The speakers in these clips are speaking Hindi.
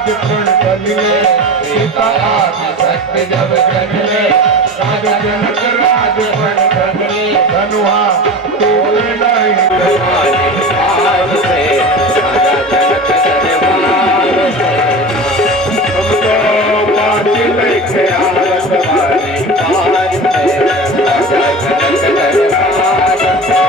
राजपुर चलिए सीता आदि शक्ति जब चलिए राजा जनक राजपुर चलिए धनुहा तोड़ नहीं दरबार से राजा जनक दरबार से तुमको पानी लेके आरत वाली पार से राजा जनक दरबार से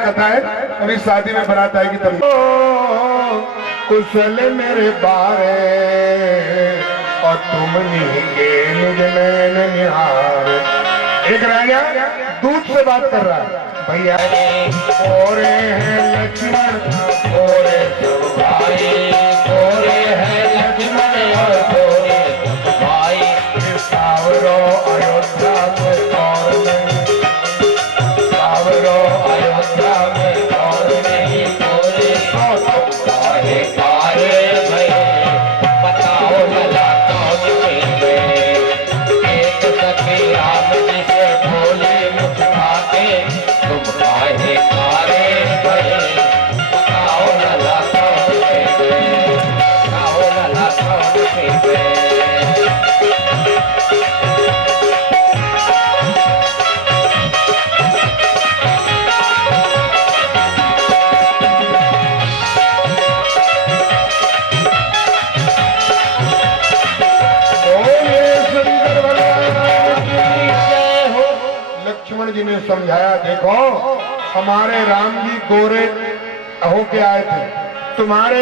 कथा है। अभी शादी में बारात आएगी तब कुशल मेरे बारे और तुम के निज नैन निहार। एक राजा दूध से बात कर रहा है, भैया ओरे है लक्ष्मण ओरे सब भाई, ओरे है लक्ष्मण और ओरे सब भाई, सावरो अयोध्या में और नहीं, सावरो अयोध्या में और नहीं, ओरे काहे काहे भैया बताओ भला कौन थे, एक सखी राम जी से बोले मुस्कुराते तुम काहे काहे भैया बताओ भला कौन थे, बताओ भला कौन थे। लक्ष्मण जी ने समझाया, देखो हमारे राम जी गोरे होके आए थे, तुम्हारे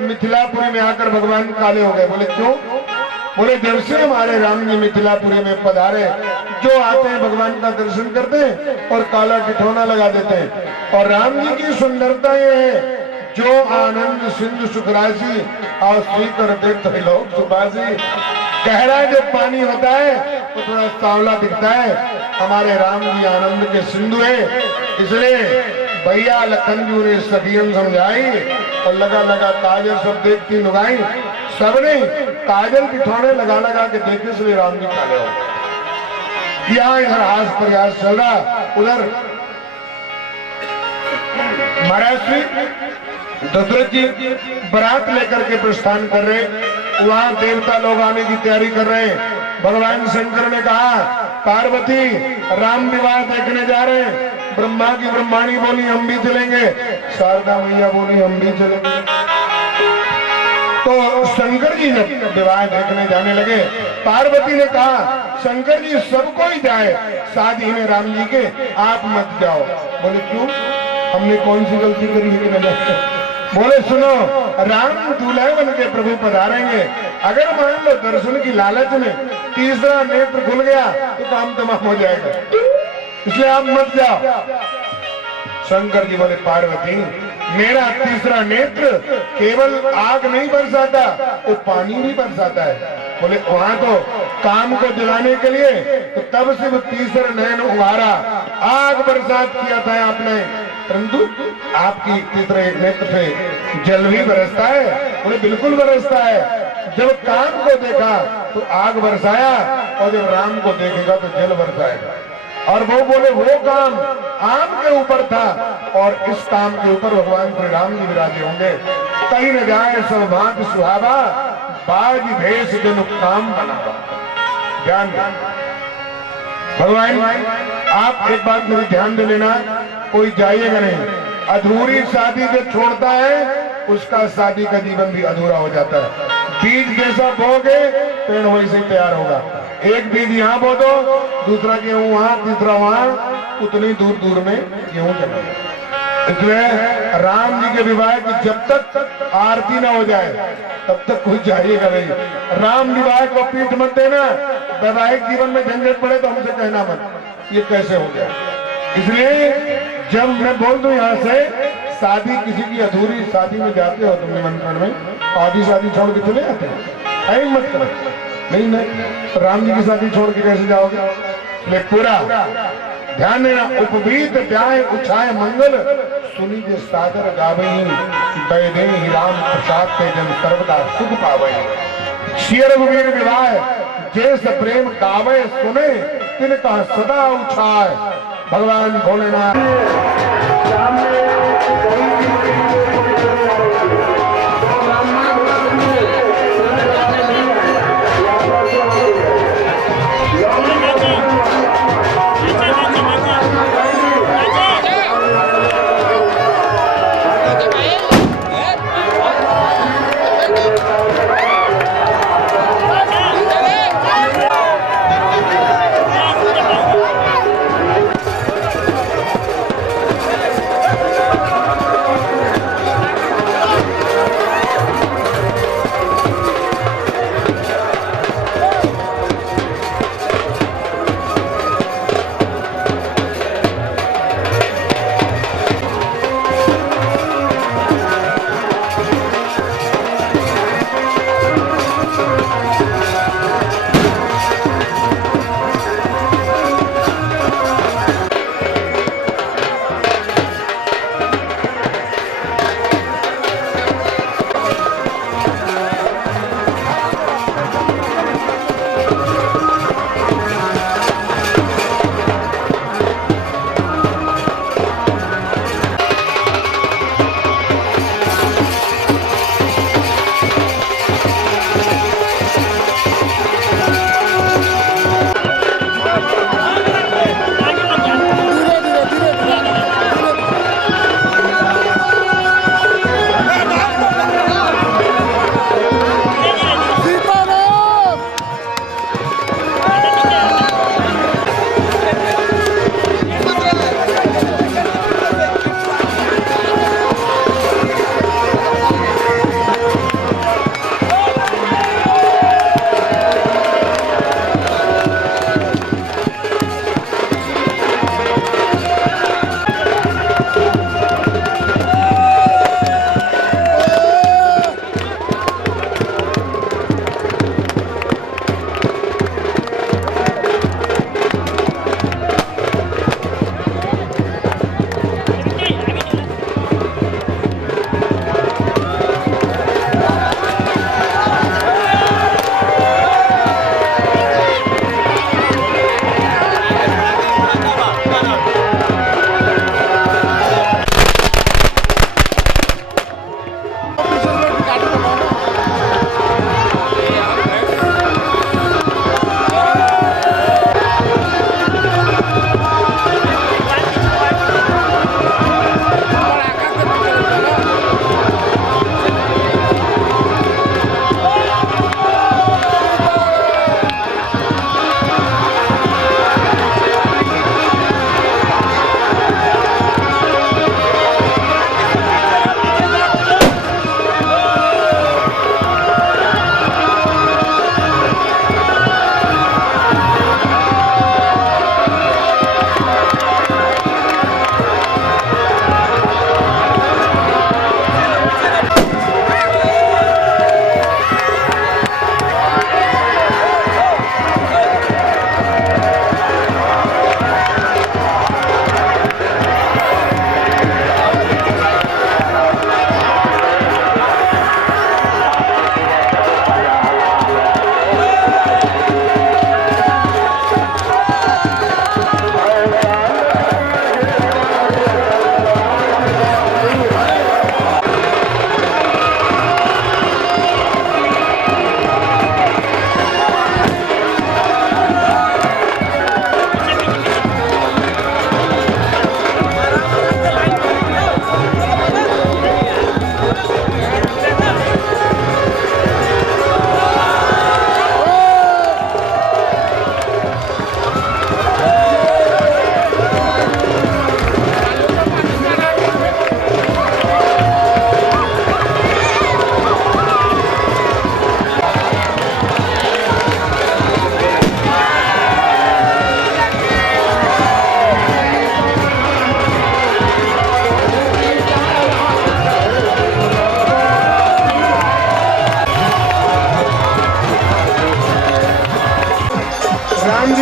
मिथिलापुरी में आकर भगवान काले हो गए। बोले क्यों? बोले जब से हमारे राम जी मिथिलापुरी में पधारे, जो आते हैं भगवान का दर्शन करते हैं और काला ठिठौना लगा देते हैं। और राम जी की सुंदरता ये है, जो आनंद सिंधु सुखरासी और स्वीकर देते लोग सुबासी। गहरा जो पानी होता है वो थोड़ा सांवला दिखता है, हमारे राम जी आनंद के सिंधु है। इसलिए भैया लखन जी ने सखियन समझाई और लगा लगा काजल सब देखती लुगाई, सबने काजल बिठौने लगा लगा के देखे, इसलिए राम जी काले हो। यहाँ इधर हास प्रयास चल रहा, उधर महाराज दशरथ जी बारात लेकर के प्रस्थान कर रहे, वहां देवता लोग आने की तैयारी कर रहे हैं। भगवान शंकर ने कहा पार्वती राम विवाह देखने जा रहे हैं। ब्रह्मा की ब्रह्माणी बोली हम भी चलेंगे, शारदा मैया बोली हम भी चलेंगे। तो शंकर जी जब विवाह देखने जाने लगे, पार्वती ने कहा शंकर जी सबको ही जाए, शादी में राम जी के आप मत जाओ। बोले क्यों, हमने कौन सी गलती करी है कि न जाए? बोले सुनो, राम दूल्हा बन के प्रभु पधारेंगे, अगर मान लो दर्शन की लालच में तीसरा नेत्र खुल गया तो काम तमाम हो जाएगा, इसलिए आप मत जाओ। शंकर जी बोले पार्वती मेरा तीसरा नेत्र केवल आग नहीं बरसाता, वो पानी भी बरसाता है। बोले वहां तो काम को दिलाने के लिए तो तब सिर्फ तीसरा नयन उभारा, आग बरसात किया था आपने, परंतु आपकी तीसरे नेत्र से जल भी बरसता है। बोले बिल्कुल बरसता है, जब काम को देखा तो आग बरसाया और जब राम को देखेगा तो जल बरसाएगा। और वो बोले वो काम आम के ऊपर था और इस काम के ऊपर भगवान श्री राम जी विराजे होंगे। कहीं न जाए सब भांति सुहावा, बाज भेष जन काम बनावा। ध्यान भगवान आप एक बात मेरी ध्यान दे लेना, कोई जाइएगा नहीं, अधूरी शादी जो छोड़ता है उसका शादी का जीवन भी अधूरा हो जाता है। बीज जैसा बोगे पेड़ वैसे तैयार होगा। एक बीज यहाँ बो दो, दूसरा गेहूं वहां, तीसरा वहां, उतनी दूर दूर में गेहूं जमा। इसलिए राम जी के विवाह की जब तक आरती ना हो जाए तब तक कोई जाइएगा नहीं। राम विवाह को पीठ मत देना, वैवाहिक जीवन में झंझट पड़े तो हमसे कहना मत ये कैसे हो गया। इसलिए जब मैं बोल दूं यहाँ से शादी किसी की अधूरी शादी में जाते हो तुम निमंत्रण में, आधी शादी छोड़ के चले जाते हैं, ऐ मत करो। नहीं तो राम जी की शादी छोड़ के कैसे जाओगे? ले पूरा ध्यान देना, उपवीत ब्याह उछाए मंगल, सुनी जे सागर गावई, बैदे ही राम प्रसाद के जन सर्वदा सुख पावई। श्री रघुवीर विवाह जैस प्रेम गावे सुने, तिनका सदा उछाए भगवान भोलेनाथ।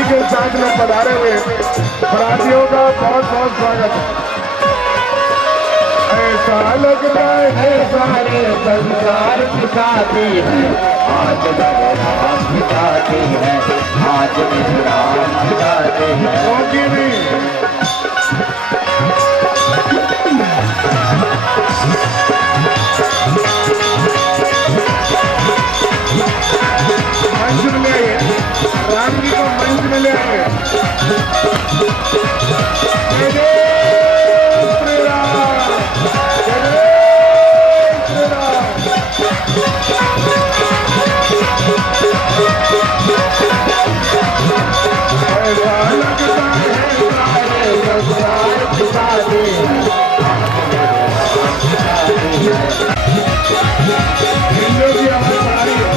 के साथ में पधारे हुए बरातियों का बहुत बहुत स्वागत है। ऐसा लगता है सारे संसार की शादी है, आज मेरे राम की शादी है, आज मेरे राम की शादी है। होगी नहीं मंच में ले आइए, राम जी को मंच में ले आइए। जय जय श्री राम, जय जय श्री राम। ऐसा लगता है सारे संसार की शादी है। हिंदू की आवाज आ रही है।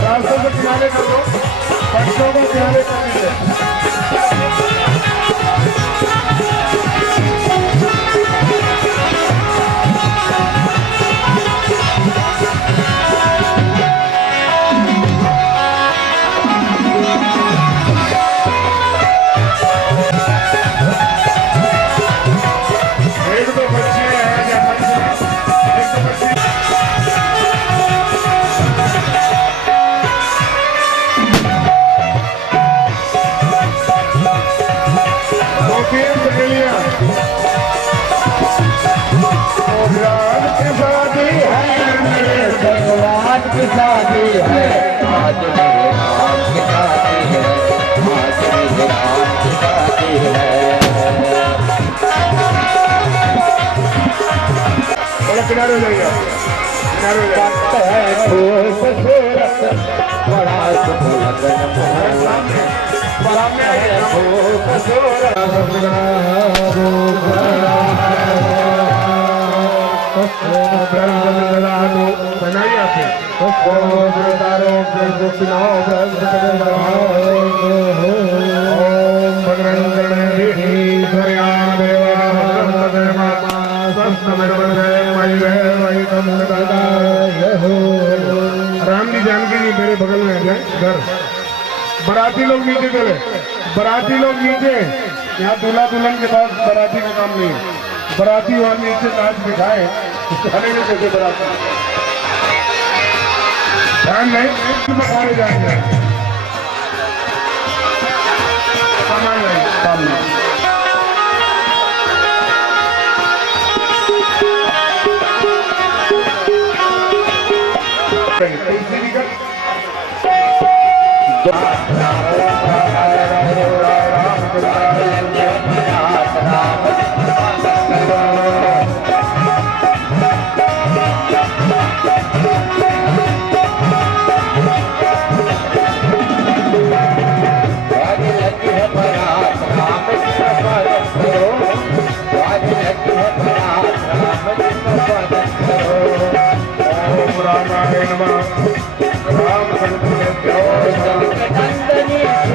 रास्ते से किनारे कर दो, बच्चों को किनारे कर दीजिए। एक दो बच्चे हैं या मंच में, एक दो बच्चे भगवान की शादी है, आज मेरे राम की शादी है, आज मेरे राम की शादी है। किनारे हो जाइए, किनारे हो जाइए। खूबसूरत बड़ा सुखद सामने खूबसूरत बनाइए आपने राम जी जानकी जी मेरे बगल में आ जाए घर। बराती लोग नीचे चले, बराती लोग नीचे। यहाँ दूल्हा दुल्हन के पास बराती का काम नहीं है। बराती वहाँ नीचे नाच दिखाए, खाने नहीं देते बराती। ध्यान नहीं खाने जाएंगे, सामान नहीं सामने। राम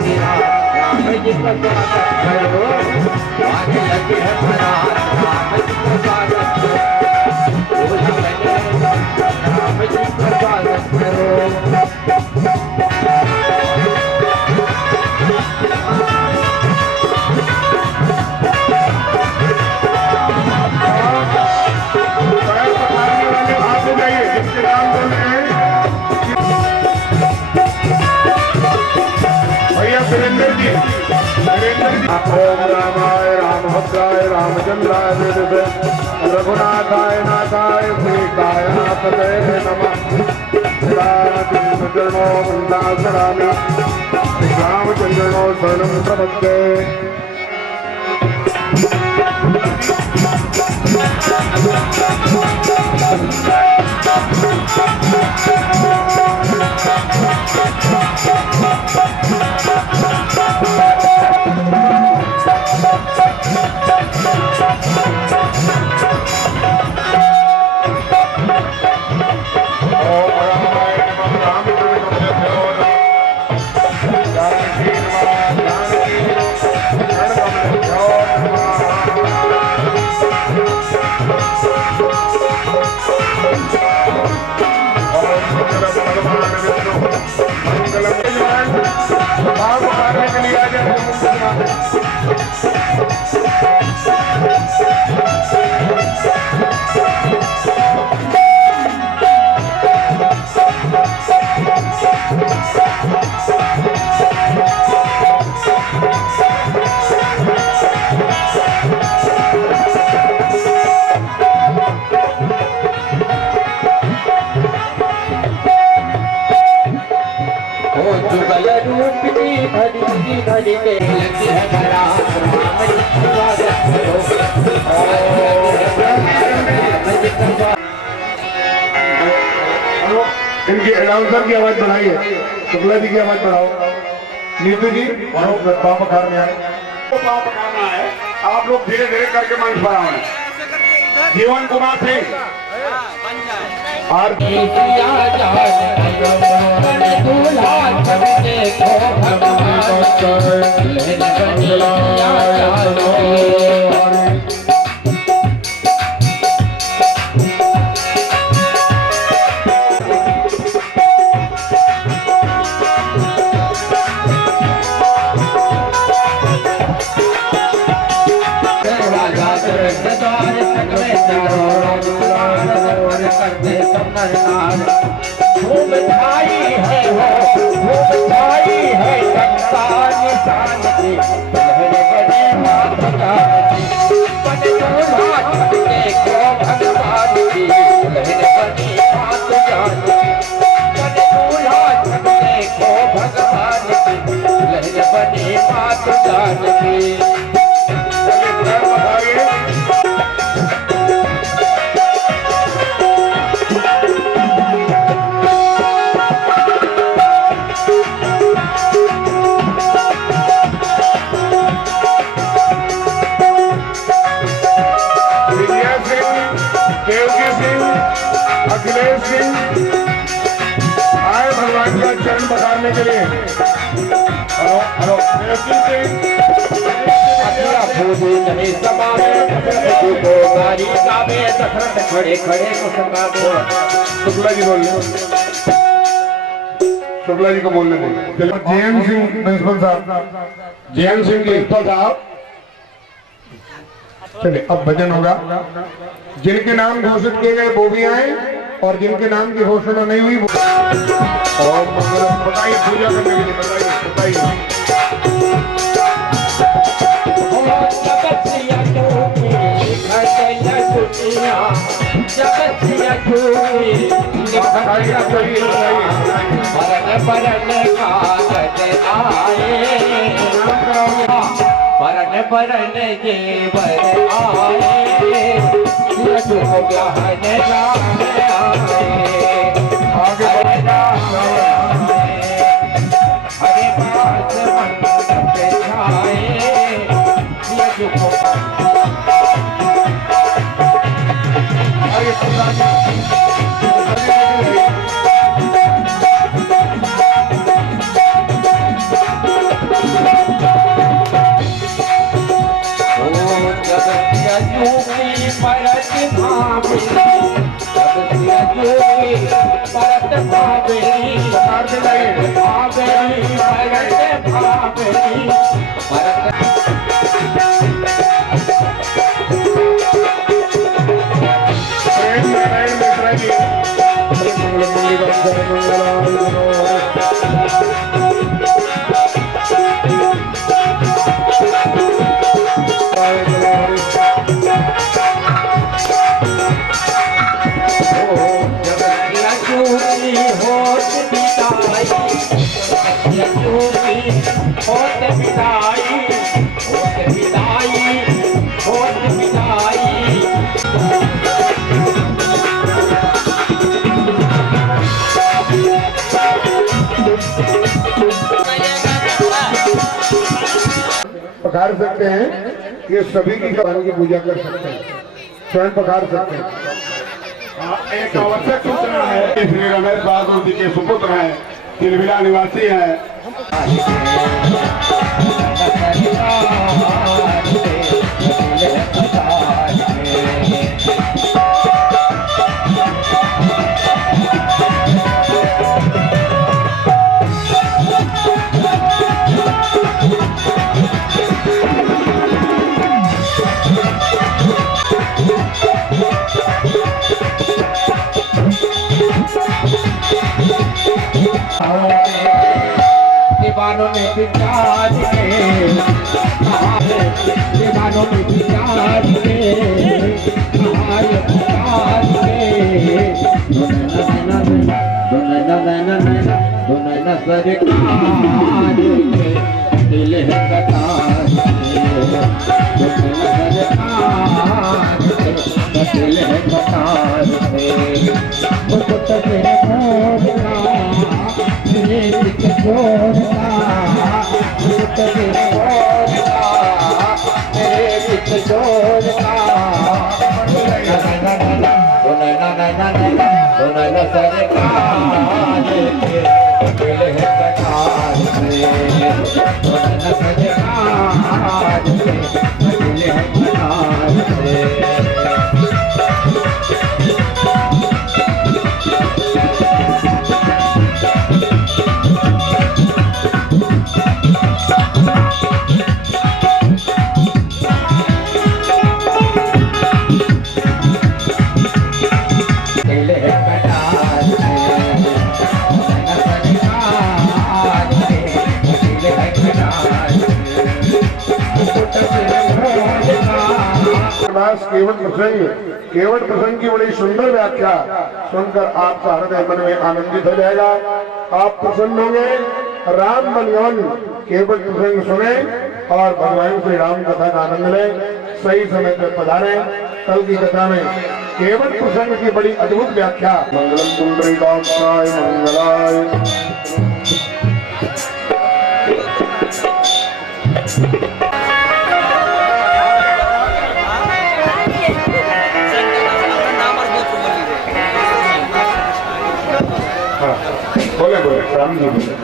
राम जी का स्वागत करो, आज लगे है बारात, राम जी का स्वागत करो, दूल्हा बने राम जी का स्वागत करो। पैर पखारने वाले हाथ हो जाइए, जिसके नाम बोल रहे हैं भैया वीरेंद्र जी। ओम रामाय रामभद्राय रामचंद्राय वेदसे रघुनाथाय नाथाय सीताय नाथते नमः। रामचंद्रो वृंदासरामि रामचंद्रो शरणं प्रपद्ये। जुगल रूपी धरी धरी के लगी है बारात, राम जी का स्वागत करो। इनकी अनाउंसर की आवाज बढ़ाइए, शुक्ला जी की आवाज बढ़ाओ। नीतू जी बढ़ो, पाँव पखारने आए तो पाँव पखारना है। आप लोग धीरे धीरे करके मंच पर आए। जीवन कुमार सिंह और धूम छाई है धूम छाई है संसार निशान की, लहरे बड़े मात जाती बन दूल्हा छुटे को भगवान की, लहरे बड़ी मात जाती बन दूल्हा छुटे को भगवान की, लहरे बड़ी मात जाती। अखिलेश सिंह आए भगवान का चरण पधारने के लिए। हेलो हेलो नहीं खड़े खड़े शुक्ला जी बोल रहे, शुक्ला जी को बोलने दें। जयंत सिंह प्रिंसिपल साहब, जयंत सिंह प्रिंसिपल साहब चलिए अब भजन होगा। जिनके नाम घोषित किए गए वो भी आए और जिनके नाम की घोषणा नहीं हुई वो और बताइए पूजा करने के लिए बताइए। परन के बर आए गहन राम हरे पास मंडप छाए जगती परत भाभी जगती अजूरी परत भाभी परत भाभी परत प्रेम नारायण मिश्रा जी पखार सकते हैं, ये सभी की भगवान की पूजा कर सकते हैं, स्वयं पखार सकते हैं। एक आवश्यक सूचना है कि श्री रमेश बहादुर जी के सुपुत्र हैं, तिलमिला निवासी हैं। दीवानों में पिटाज के दीवानों में पिटाज के दिल है कटाज दिल है कटाज केवल प्रसंग की बड़ी सुंदर व्याख्या सुनकर आपका हृदय मन में आनंदित हो जाएगा, आप प्रसन्न होंगे। राम बलियान केवल प्रसंग सुने और भगवान श्री राम कथा का आनंद लें, सही समय पर पधारे। कल की कथा में केवल प्रसंग की बड़ी अद्भुत व्याख्या। मंगलम पुंडरीकाक्षाय मंगलाय। बोले बोले राम जी बोले।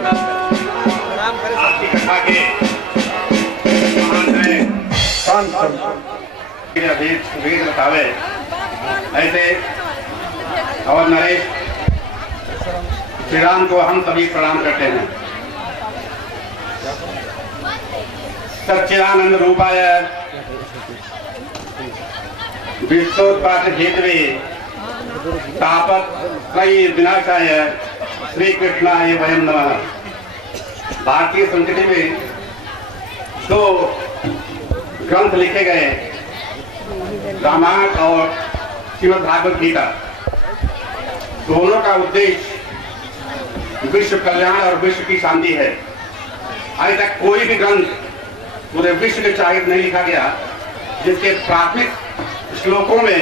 आपकी कथा के महान है वेद बतावे ऐसे और नरेश श्री राम को हम सभी प्रणाम करते हैं। सच्चिदानंद रूपाय विश्वोत्पाद हेतवे तापत्रयी विनाशाय श्री कृष्णाय वयम नमः। भारतीय संस्कृति में दो ग्रंथ लिखे गए, रामायण और श्रीमद् भागवत गीता। दोनों का उद्देश्य विश्व कल्याण और विश्व की शांति है। आज तक कोई भी ग्रंथ पूरे विश्व के चाहिए नहीं लिखा गया जिसके प्राथमिक श्लोकों में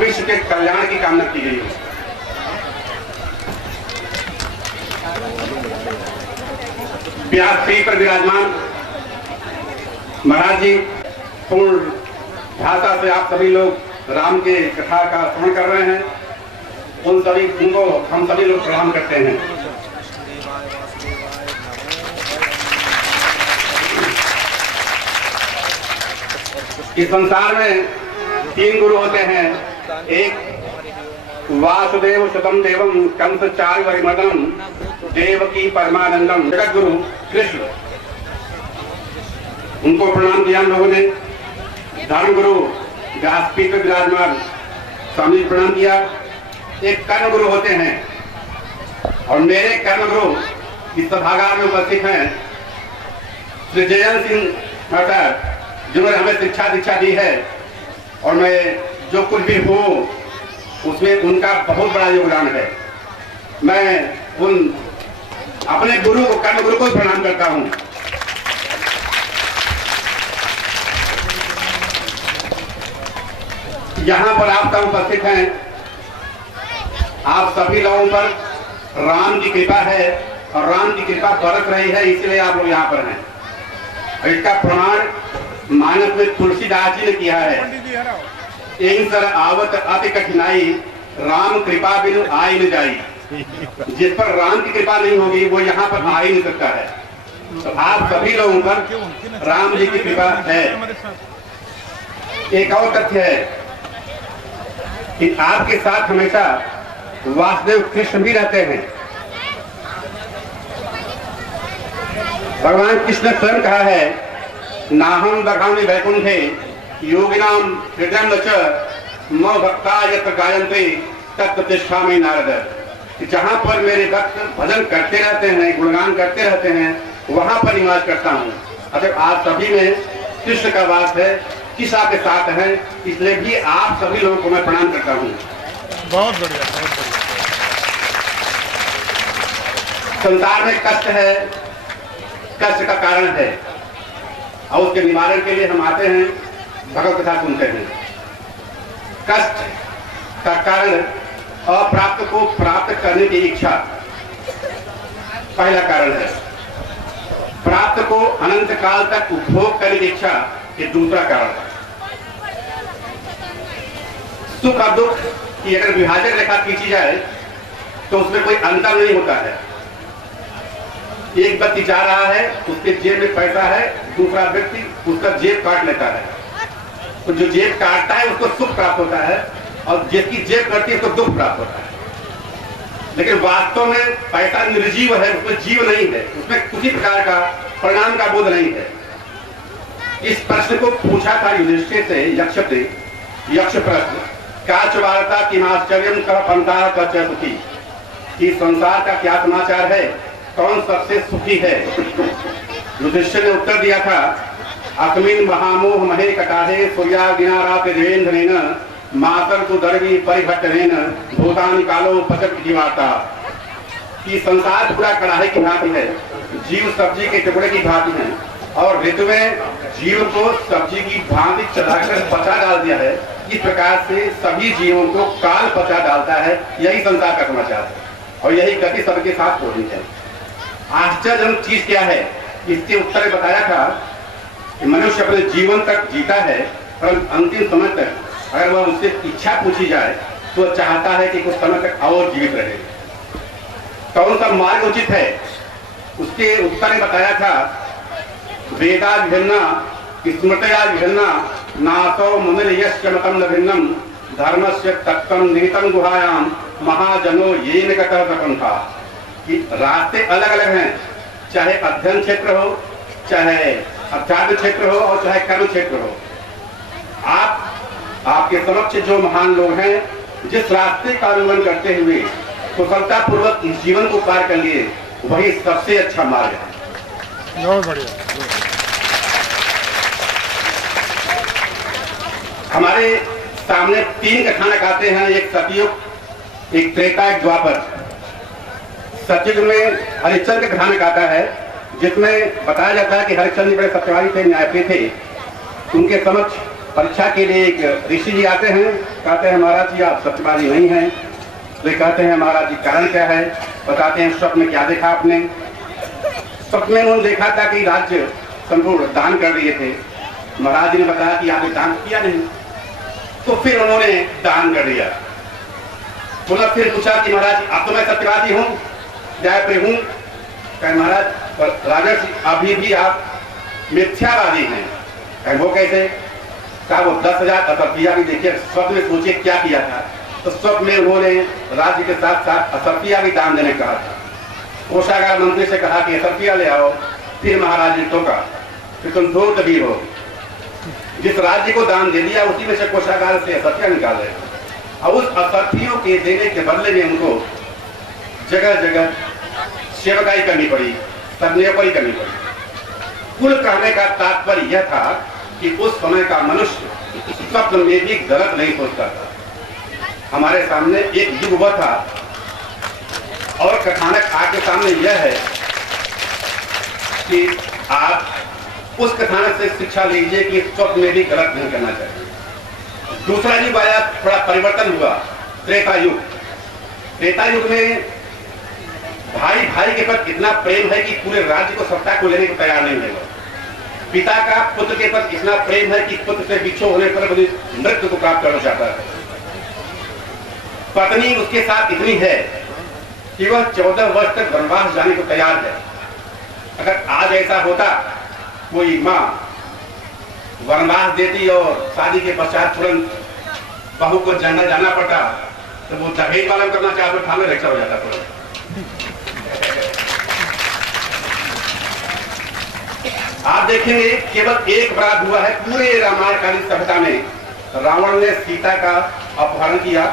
विश्व के कल्याण की कामना की गई है। व्यासपीठ पर विराजमान महाराज जी पूर्ण भाषा से आप सभी लोग राम के कथा का श्रवण कर रहे हैं, उन सभी उनको हम सभी लोग प्रणाम करते हैं। इस संसार में तीन गुरु होते हैं। एक वासुदेव सुतम देवम कंस चार्य वरिमर्दनम देवकी परमानंदम, जगत गुरु कृष्ण, उनको प्रणाम किया हम लोगों ने। धर्म गुरु व्यासपीठ पर विराजमान स्वामी जी प्रणाम किया। एक कर्म गुरु होते हैं और मेरे कर्म गुरु इस सभागार में उपस्थित हैं श्री जयंत सिंह महताब, जिन्होंने हमें शिक्षा दीक्षा दी है और मैं जो कुछ भी हूँ उसमें उनका बहुत बड़ा योगदान है। मैं उन अपने गुरु को, कर्म गुरु को प्रणाम करता हूँ। यहाँ पर आप सब उपस्थित हैं, आप सभी लोगों पर राम की कृपा है और राम की कृपा बरस रही है, इसलिए आप लोग यहाँ पर हैं। और इसका प्रमाण मानस में तुलसीदास जी ने किया है। एक सर आवत अति कठिनाई राम कृपा बिनु आई न जाई। जिस पर राम की कृपा नहीं होगी वो यहाँ पर आ ही नहीं सकता है। तो आप सभी लोगों पर राम जी की कृपा है। एक और तथ्य है कि आपके साथ हमेशा वासुदेव कृष्ण भी रहते हैं। भगवान कृष्ण ने स्वयं कहा है, नाहम दघामि वैकुंठे योगिनाम हृदयं च मो भक्ता यत्र गायन्ते तत्र तिष्ठामि नारद। जहां पर मेरे भक्त भजन करते रहते हैं, गुणगान करते रहते हैं, वहां पर निवास करता हूँ। अगर आप सभी में कृष्ण का वास है, कृष्ण आपके साथ है, इसलिए भी आप सभी लोगों को मैं प्रणाम करता हूँ। बहुत बढ़िया, बहुत बढ़िया। संसार में कष्ट है, कष्ट का कारण है और उसके निवारण के लिए हम आते हैं, भगवत कथा सुनते हैं। कष्ट का कारण अप्राप्त को प्राप्त करने की इच्छा पहला कारण है। प्राप्त को अनंत काल तक उपभोग करने की इच्छा ये दूसरा कारण है। सुख और दुख की अगर विभाजक रेखा खींची जाए तो उसमें कोई अंतर नहीं होता है। एक व्यक्ति जा रहा है, उसके जेब में पैसा है, दूसरा व्यक्ति उसका जेब काट लेता है। तो जो जेब काटता है उसको सुख प्राप्त होता है और जिसकी जेब कटती है उसको दुख प्राप्त होता है। लेकिन वास्तव में पैसा निर्जीव है, उसमें जीव नहीं है, उसमें किसी प्रकार का परिणाम का बोध नहीं है। इस प्रश्न को पूछा था युधिष्ठिर से यक्ष प्रश्न, काच वार्ता किमाश्चर्यम कह पंथा कच सुखी, कि संसार का क्या समाचार है, कौन सबसे सुखी है। युधिष्ठिर ने उत्तर दिया था, अस्मिन् महामोह महे कटाहे सूर्याग्निरात देवेन्द्रेण मातर तु दर्वी परिघट्टनेन भूतानि कालो पचत जीवाता। कि संसार पूरा कड़ाहे की भांति है, जीव सब्जी के टुकड़े की भांति है और ऋतु में जीव को सब्जी की भांति चढ़ाकर पचा डाल दिया है। इस प्रकार से सभी जीवों को काल पचा डालता है। यही संसार का समाचार है और यही गति सबके साथ हो रही है। आश्चर्यजनक चीज क्या है, इसके उत्तर में बताया था कि मनुष्य अपने जीवन तक जीता है पर अंतिम समय तक अगर वह उससे इच्छा पूछी जाए तो वह चाहता है कि कुछ समय तक और जीवित रहे। कौन सा मार्ग उचित है, उसके उत्तर में बताया था, वेदा विभिन्ना स्मृतया विभिन्ना नासो मुनिर्यश्च मतम न भिन्नम धर्मस्य तत्त्वं निहितं गुहायाम महाजनो येन गतः प्रपन्था। कि रास्ते अलग अलग हैं, चाहे अध्ययन क्षेत्र हो, चाहे अध्यात्म क्षेत्र हो और चाहे कर्म क्षेत्र हो। आपके समक्ष जो महान लोग हैं, जिस रास्ते का अनुगमन करते हुए कुशलता पूर्वक इस जीवन को पार कर लिए, वही सबसे अच्छा मार्ग है। बहुत बढ़िया। हमारे सामने तीन कथानक आते हैं, एक सतयुग, एक त्रेता, एक द्वापर। सतयुग में हरिश्चंद्र का कथानक आता है जिसमें बताया जाता है कि हरिश्चंद्र बड़े सत्यवादी थे, न्यायप्रिय थे। उनके समक्ष परीक्षा के लिए एक ऋषि जी आते हैं, कहते हैं महाराज जी आप सत्यवादी नहीं हैं। वे कहते हैं महाराज जी कारण क्या है, बताते हैं स्वप्न में क्या देखा आपने। स्वप्न में उन्होंने देखा था कि राज्य संपूर्ण दान कर दिए थे। महाराज जी ने बताया कि आपने दान किया नहीं, तो फिर उन्होंने दान कर दिया। पुनः फिर पूछा कि महाराज अब तो मैं सत्यवादी हूँ, न्यायप्रिय हूँ। कहे महाराज राजर्षि अभी भी आप मिथ्यावादी हैं। कहे वो कैसे? का वो 10,000 असरफिया भी देखिए, स्वप्न में सोचिए क्या किया था। तो स्वप्न में उन्होंने राज्य के साथ साथ असरफिया भी दान देने कहा था। कोषागार मंत्री से कहा कि असरफिया ले आओ। फिर महाराज ने टोका कि तुम दो कबीर हो, जिस राज्य को दान दे दिया उसी में से कोषागार से असरफिया निकाल रहे, और उस असरफियों के देने के बदले में उनको जगह जगह सेवकाई करनी पड़ी, सरनेपरी करनी पड़ी। कुल कहने का तात्पर्य यह था कि उस समय का मनुष्य स्वप्न में भी गलत नहीं सोचता था। हमारे सामने एक युग हुआ था और कथानक आपके सामने यह है कि आप उस कथानक से शिक्षा लीजिए कि स्वप्न में भी गलत नहीं करना चाहिए। दूसरा युग आया, थोड़ा परिवर्तन हुआ, त्रेता युग। त्रेता युग में भाई भाई के प्रति इतना प्रेम है कि पूरे राज्य को सत्ता को लेने को तैयार नहीं है। पिता का पुत्र के प्रति इतना प्रेम है कि पुत्र से विछोह होने पर भी मृत्यु को प्राप्त करना चाहता है। पत्नी उसके साथ इतनी है कि वह 14 वर्ष तक वनवास जाने को तैयार है। अगर आज ऐसा होता, कोई माँ वनवास देती और शादी के पश्चात तुरंत बहू को जंगल जाना पड़ता, तो वो दहेज पालन करना चाहता तो थाने रक्षा हो जाता तुरंत। आप देखेंगे केवल एक अपराध हुआ है पूरे रामायणकालीन सभ्यता में। रावण ने सीता का अपहरण किया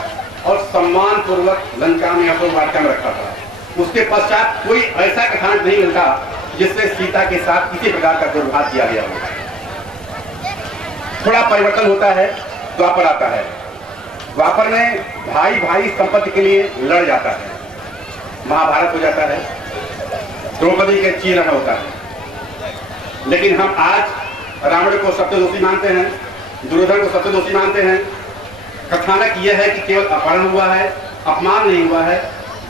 और सम्मान पूर्वक लंका में अशोकवाटिका में रखा था। उसके पश्चात कोई ऐसा कथानक नहीं मिलता जिससे सीता के साथ किसी प्रकार का दुर्व्यवहार किया गया हो। थोड़ा परिवर्तन होता है, द्वापर आता है। द्वापर में भाई भाई संपत्ति के लिए लड़ जाता है, महाभारत हो जाता है, द्रौपदी के चीरहरण होता है। लेकिन हम आज रावण को सत्य दोषी मानते हैं, दुर्योधन को सत्य दोषी मानते हैं। कथानक यह है कि केवल अपहरण हुआ है, अपमान नहीं हुआ है।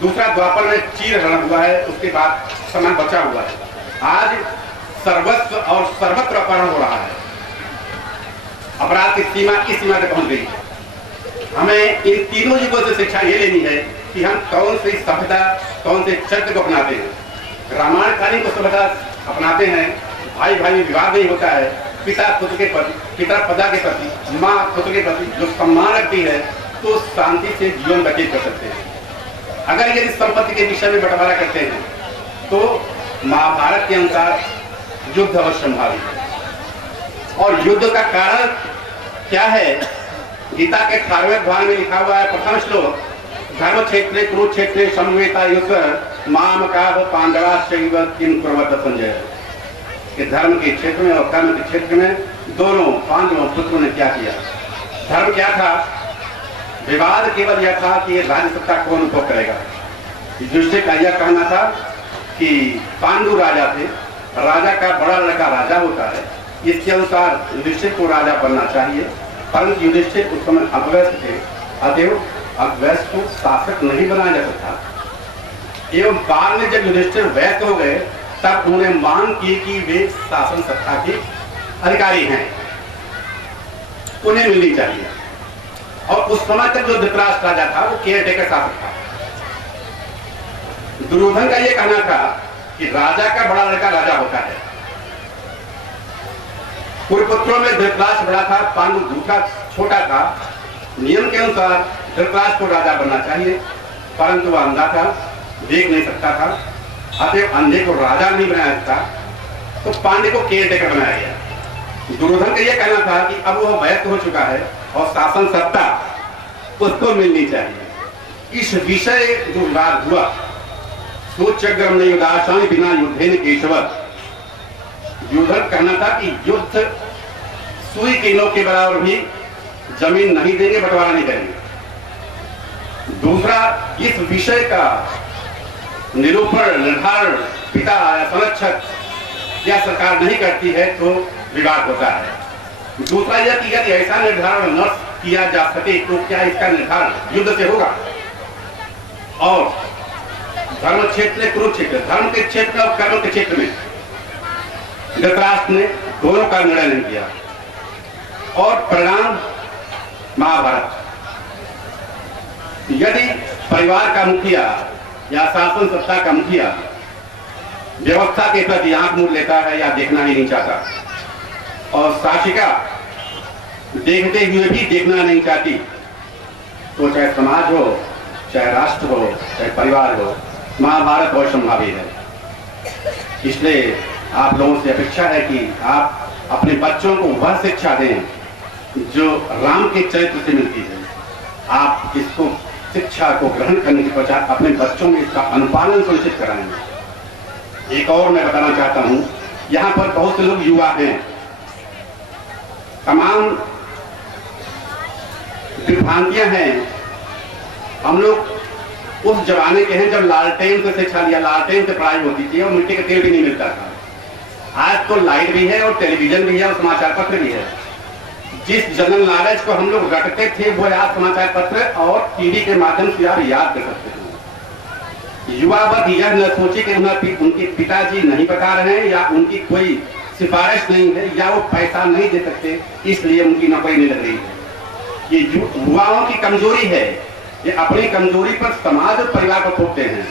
दूसरा, द्वापर में चीरहरण हुआ है, उसके बाद समय बचा हुआ है। आज सर्वस्व और सर्वत्र अपहरण हो रहा है। अपराध की सीमा इस सीमा तक पहुंच गई है। हमें इन तीनों युगों से शिक्षा ये लेनी है कि हम कौन सी सभ्यता, कौन से चरित्र को अपनाते हैं। रामायणकालीन को सभ्यता अपनाते हैं, भाई भाई में विवाद नहीं होता है, पिता पुत्र के प्रति, पिता पिता के प्रति, माँ पुत्र के प्रति जो सम्मान रखती है, तो शांति से जीवन व्यतीत कर सकते हैं। अगर यदि संपत्ति के विषय में बंटवारा करते हैं तो महाभारत के अनुसार युद्ध अवश्य संभावित है। और युद्ध का कारण क्या है? गीता के 18वें अध्याय में लिखा हुआ है, प्रथम श्लोक, धर्म क्षेत्रे कुरुक्षेत्रे समवेता युद्ध माम का पांडवा शैव किम कुर्वत संजय। कि धर्म के क्षेत्र में और कर्म के क्षेत्र में दोनों पांडवों पुत्रों ने क्या किया। धर्म क्या था? विवाद केवल यह था कि राज्य सत्ता कौन उपभोग करेगा। युधिष्ठिर का यह कहना था कि पांडु राजा थे, राजा का बड़ा लड़का राजा होता है, इसके अनुसार युधिष्ठिर को राजा बनना चाहिए। परंतु युधिष्ठिर उस समय अव्यस्त थे, अतएव अव्यस्त को शासक नहीं बनाया जा सकता। एवं बाद में जब युधिष्ठिर व्यस्त हो गए तब उन्होंने मांग की कि वे शासन सत्ता के अधिकारी हैं, उन्हें मिलनी चाहिए। और उस समय तक जो धृतराष्ट्र राजा था वो केयर टेकर शासक था। दुर्योधन का यह कहना था कि राजा का बड़ा लड़का राजा होता है। कुरुपुत्रों में धृतराष्ट्र बड़ा था, पांडु दूसरा छोटा था। नियम के अनुसार धृतराष्ट्र को राजा बनना चाहिए, परंतु वह अंधा था, देख नहीं सकता था, अतएव अंधे को राजा नहीं बनाया था, तो पांडे को केयर टेकर बनाया गया। दुर्योधन का यह कहना था कि अब वह व्यस्त हो चुका है और शासन सत्ता उसको मिलनी चाहिए। इस विषय जो विवाद हुआ, सोचग्रम नहीं उदासानी बिना युद्धेन केशव। दुर्योधन कहना था कि युद्ध सुई के नोक के बराबर भी जमीन नहीं देंगे, बंटवारा नहीं करेंगे। दूसरा, इस विषय का निरूपण निर्धारण पिता या संरक्षक या सरकार नहीं करती है तो विवाद होता है। दूसरा यह कि यदि ऐसा निर्धारण न किया जा सके तो क्या इसका निर्धारण युद्ध से होगा। और धर्म क्षेत्र कुरुक्षेत्र, धर्म के क्षेत्र और कर्म के क्षेत्र में धृतराष्ट्र ने दोनों का निर्णय नहीं किया और परिणाम महाभारत। यदि परिवार का मुखिया या शासन सत्ता का मुखिया व्यवस्था के प्रति आंख मूंद लेता है या देखना ही नहीं चाहता और शासिका देखते हुए भी देखना नहीं चाहती। तो चाहे समाज हो, चाहे राष्ट्र हो, चाहे परिवार हो, महाभारत और संभावी है। इसलिए आप लोगों से अपेक्षा है कि आप अपने बच्चों को वह शिक्षा दें जो राम के चरित्र से मिलती है। आप इसको शिक्षा को ग्रहण करने के पश्चात अपने बच्चों में इसका अनुपालन सुनिश्चित कराएंगे। एक और मैं बताना चाहता हूं, यहाँ पर बहुत से लोग युवा हैं, तमाम विभ्रांतियां हैं। हम लोग उस जमाने के हैं जब लालटेन से शिक्षा लिया, लालटेन से पढ़ाई होती थी और मिट्टी का तेल भी नहीं मिलता था। आज तो लाइट भी है और टेलीविजन भी है और समाचार पत्र भी है। जिस जनरल नॉलेज को हम लोग रटते थे वो आज समाचार पत्र और टीवी के माध्यम से आप याद कर सकते हैं। युवा वर्ग यह न सोचे कि उनके पिताजी नहीं बता रहे हैं या उनकी कोई सिफारिश नहीं है या वो पैसा नहीं दे सकते इसलिए उनकी नौकरी नहीं लग रही है। ये युवाओं की कमजोरी है, ये अपनी कमजोरी पर समाज और परिवार को थोपते हैं।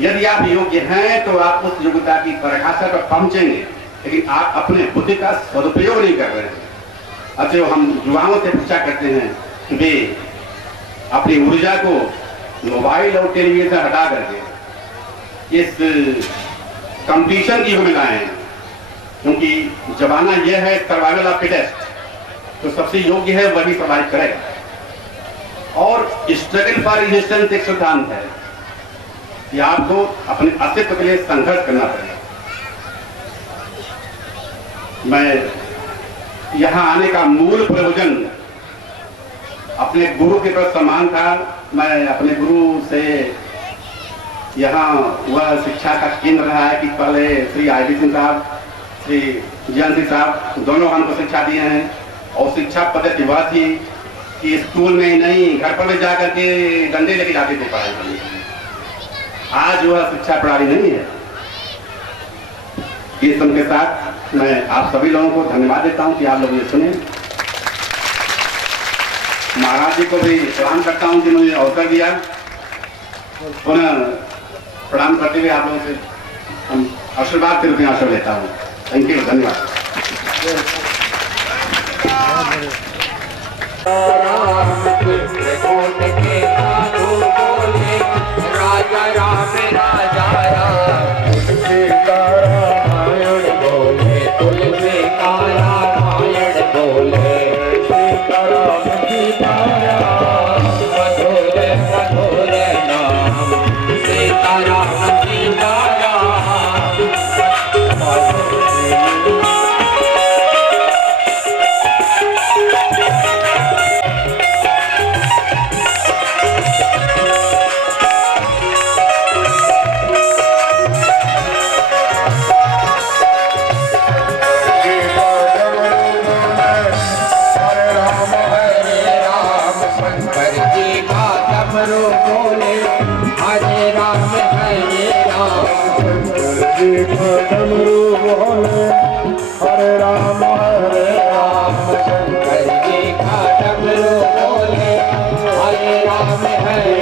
यदि आप योग्य हैं तो आप उस योग्यता की परिभाषा पर पहुंचेंगे, लेकिन आप अपने बुद्धि का सदुपयोग नहीं कर रहे हैं। अच्छा, हम युवाओं से पूछा करते हैं कि वे अपनी ऊर्जा को मोबाइल और टेलीविजन से हटा करके इस कंपटीशन की युग में लाएं, क्योंकि जमाना यह है सर्वाइवल ऑफ फिटेस्ट, तो सबसे योग्य है वही सर्वाइव करेगा। और स्ट्रगल फॉर रेजिस्टेंस एक सिद्धांत है कि आपको अपने अस्तित्व के लिए संघर्ष करना पड़ेगा। मैं यहाँ आने का मूल प्रयोजन अपने गुरु के प्रति सम्मान था। मैं अपने गुरु से यहाँ वह शिक्षा का केंद्र रहा है कि पहले श्री आई.डी. सिंह साहब, श्री ज्ञान सिंह साहब दोनों हमको शिक्षा दिए हैं। और शिक्षा पद्धति वह थी कि स्कूल में ही नहीं, घर पर भी जा करके डंडे लेके जाते थे पढ़ाई करने के लिए। आज वह शिक्षा प्रणाली नहीं है। इस सब के साथ मैं आप सभी लोगों को धन्यवाद देता हूं कि आप लोग ये सुने। महाराज जी को भी प्रणाम करता हूं जिन्होंने अवसर दिया। पुनः प्रणाम करते हुए आप लोगों से हम आशीर्वाद के रूप में आशीर्वाद लेता हूं। थैंक यू, धन्यवाद। राजा राम राजा राम तुलसी का रामायण बोले मधुर मधुर नाम सीता राम सीता है